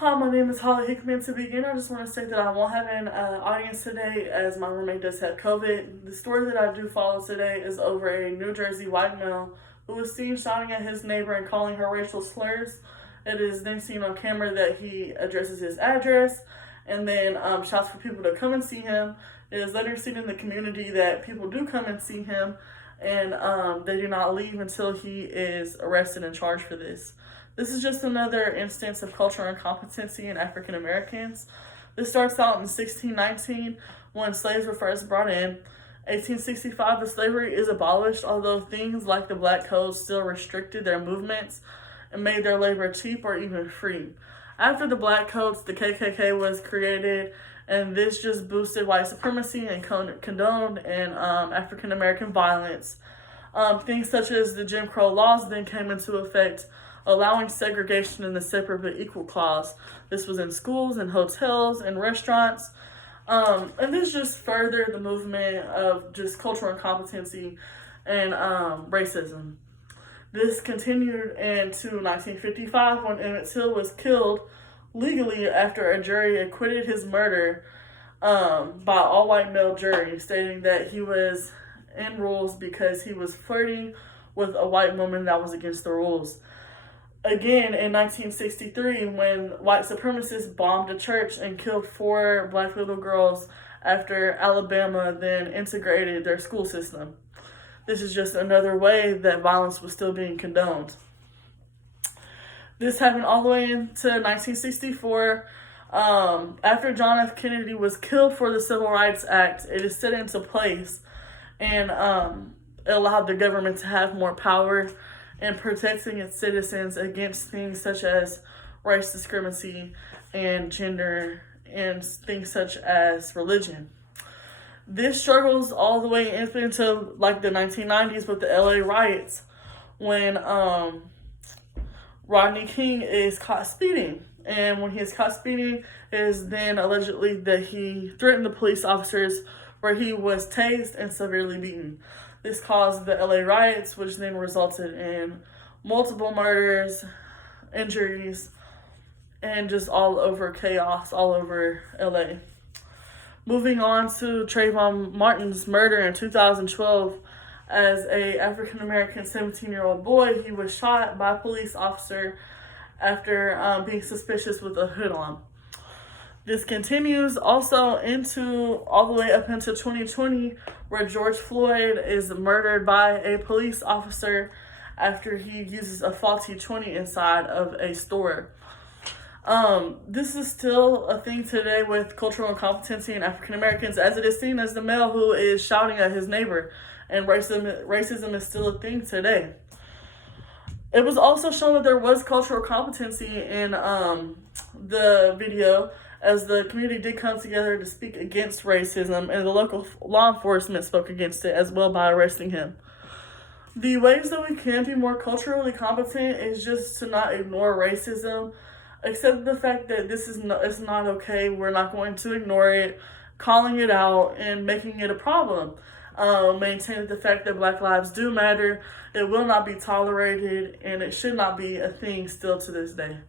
Hi, my name is Holly Hickman. To begin, I just want to say that I won't have an audience today as my roommate does have COVID. The story that I do follow today is over a New Jersey white male who was seen shouting at his neighbor and calling her racial slurs. It is then seen on camera that he addresses his address and then shouts for people to come and see him. It is later seen in the community that people do come and see him, and they do not leave until he is arrested and charged for this. This is just another instance of cultural incompetency in African Americans. This starts out in 1619 when slaves were first brought in. 1865, the slavery is abolished, although things like the Black Code still restricted their movements and made their labor cheap or even free. After the Black Codes, the KKK was created, and this just boosted white supremacy and condoned and African American violence. Things such as the Jim Crow laws then came into effect, allowing segregation in the separate but equal clause. This was in schools and hotels and restaurants. And this just furthered the movement of just cultural incompetency and racism. This continued into 1955 when Emmett Till was killed legally after a jury acquitted his murder by all-white male jury, stating that he was in rules because he was flirting with a white woman that was against the rules. Again, in 1963, when white supremacists bombed a church and killed 4 black little girls after Alabama then integrated their school system. This is just another way that violence was still being condoned. This happened all the way into 1964. After John F. Kennedy was killed for the Civil Rights Act, it is set into place and it allowed the government to have more power in protecting its citizens against things such as race discrimination and gender and things such as religion. This struggles all the way into like the 1990s with the LA riots when Rodney King is caught speeding. And when he is caught speeding, it is then allegedly that he threatened the police officers, where he was tased and severely beaten. This caused the LA riots, which then resulted in multiple murders, injuries, and just all over chaos all over LA. Moving on to Trayvon Martin's murder in 2012. As a African-American 17-year-old boy, he was shot by a police officer after being suspicious with a hood on. This continues also into all the way up into 2020, where George Floyd is murdered by a police officer after he uses a faulty 20 inside of a store. This is still a thing today with cultural incompetency in African Americans, as it is seen as the male who is shouting at his neighbor, and racism is still a thing today. It was also shown that there was cultural competency in the video, as the community did come together to speak against racism, and the local law enforcement spoke against it as well by arresting him. The ways that we can be more culturally competent is just to not ignore racism, accept the fact that this is it's not okay. We're not going to ignore it, calling it out and making it a problem. Maintain the fact that Black lives do matter. It will not be tolerated, and it should not be a thing still to this day.